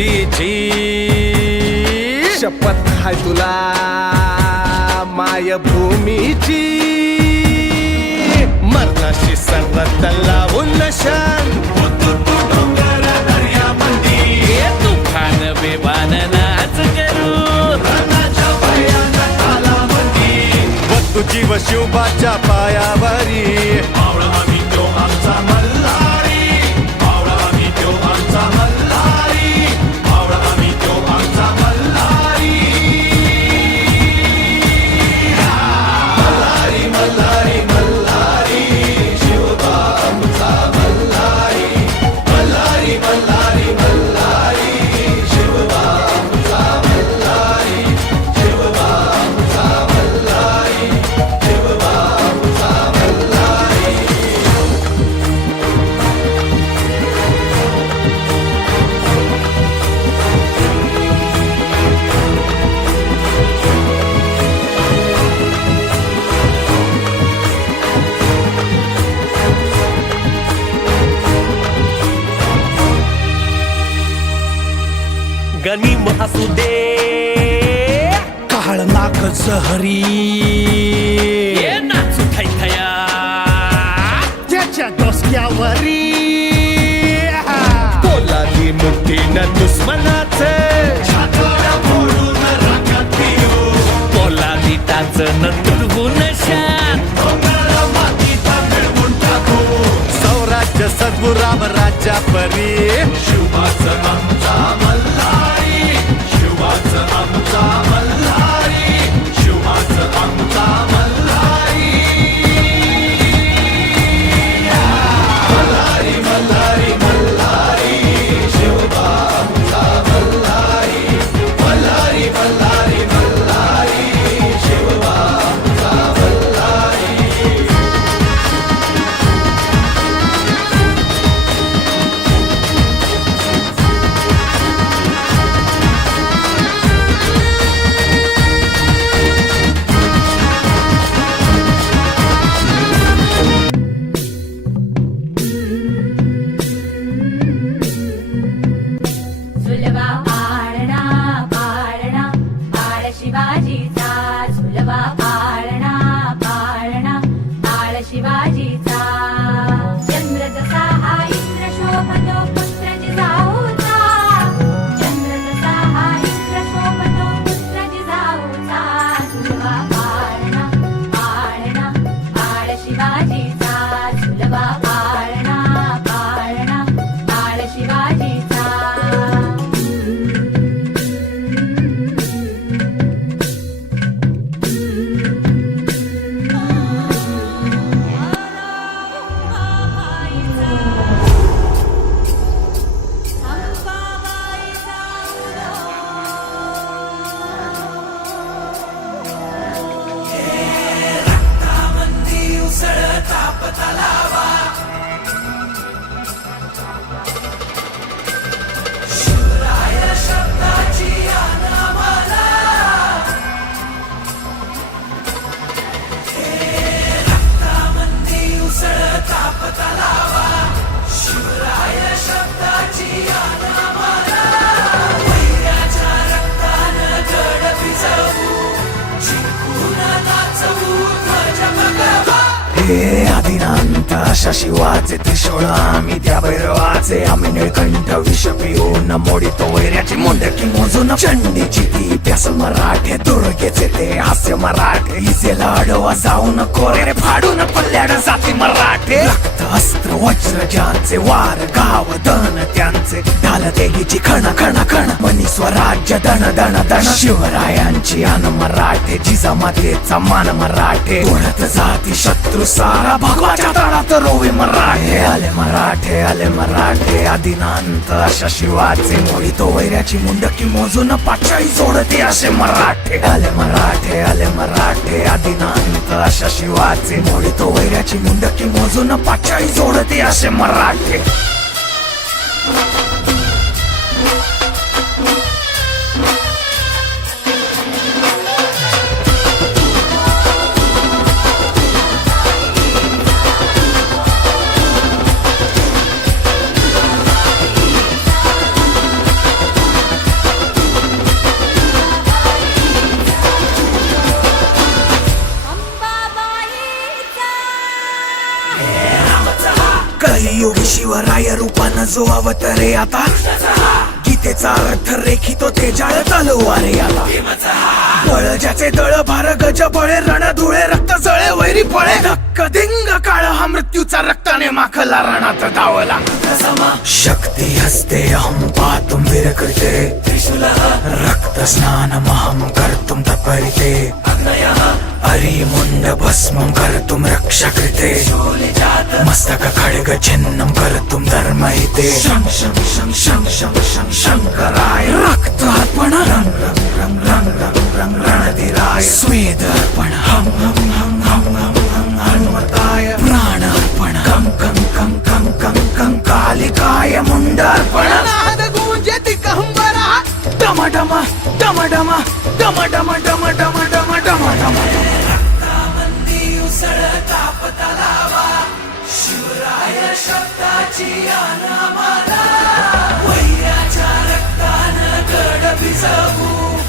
मुंडीची शपथ हाय तुला मायभूमीची मरणाशी सर्वत लावून नशान डोंगर दर्यामंदी तुफान बेभान नाच करू रणाच्या भयानक तालामंदी बघ जीव शिवबाच्या पायावरी मावळा आम्ही तो आमचा मल्हारी मावळा आम्ही तो आमचा मल्हारी मावळा आम्ही तो आमचा मल्हारी मल्हारी मल्हारी मल्हारी शिवबा आमचा मल्हारी मल्हारी मल्हारी मल्हारी शिवबा आमचा मल्हारी शिवबा आमचा मल्हारी शिवबा आमचा मल्हारी गनीम असू दे काळ नाक जहरी ये नाचू थैथया त्याच्या डोसक्यावरी पोलादी मुठीनं दुश्मनाचे छातोडा फोडून राखात पिऊ पोलादी टाचन तुडवून शान डोंगर मातीचा मिळवून टाकू सौराज्य सद्गुराम राज्या परी शिवाचं आमचा मल्हारी शिवाचं आमचा मल्हारी शिवाचं आमचा मल्हारी मल्हारी मल्हारी मल्हारी शिवबा आमचा मल्हारी मल्हारी मल्हारी मल्हारी शिवबा आमचा मल्हारी झुलवा पाळणा पाळणा बाळ शिवाजीचा झुलवा पाळणा पाळणा बाळ शिवाजीचा चंद्र जसा हा इंद्र शोभतो पुत्र जिजाऊचा चंद्र जसा हा इंद्र शोभतो पुत्र जिजाऊचा झुलवा पाळणा पाळणा बाळ शिवाजीचा झुलवा पाळणा पाळणा बाळ शिवाजीचा हे आदिनांत अशा शिवाचे त्रिशूळ आम्ही त्या भैरवाचे आम्ही निळकंठ विष पिऊन मोडितो वैऱ्याची मुंडकी मोजून चंडीची ती प्यास मराठे दुर्गेचे ते हास्य मराठे हिसेला अडवा जाऊन कोरे फाडून पल्ल्याड जाती मराठे रक्त अस्त्र वज्र ज्यांचे वार गाव दन त्यांचे ढाल देगीची खण खण खण मनी स्वराज्य दण दण दण शिवरायांची अन मराठे जिजामातेचा मान मराठे ओढत जाती शत्रू सारा भगवाच्या तळात रोवे मराठे आले मराठे आदिनांत अशा शिवाचे मोडितो वैऱ्याची मुंडकी मोजून पाचाळी जोडते असे मराठे आले मराठे आदिनांत अशा शिवाचे मोडितो वैऱ्याची मुंडकी मोजून पाचाळी जोडते असे मराठे आदियोगी शिवराय रूपानं जो अवतरे आता गीतेचा अर्थ रेखितो ते जाळ तलवारे आता बळ ज्याचे दळ भार गज बळे रण धुळे रक्त जळे वैरी पळे धक्क दिंग काळ हा मृत्यूचा रक्ताने माखला रणात धावला शक्ती हस्ते अहं पातुं विरकृते रक्त स्नानमहं कर्तुं तत्परिते अरिमुण्ड भस्मं कर्तुं रक्षाकृते मस्तक खड्ग छिन्नं कर्तुं धर्महिते शं शं शं शं शं शं शंकराय रक्तार्पण रंग रंग रंग रंग रंग रंग रणधीराय स्वेदार्पण हम हम हम हम हम हम हनुमताय प्राणार्पण कं कं कं कं कं कं कालिकाय मुंडार्पण नाद गूंजे दिगंबरा डम डम डम डम डम डम डम डम डम डम डम रक्तामंदी उसळता पतलावा शिवराय शब्दाची अनामाला वैराच्या रक्तानं गड भिजवू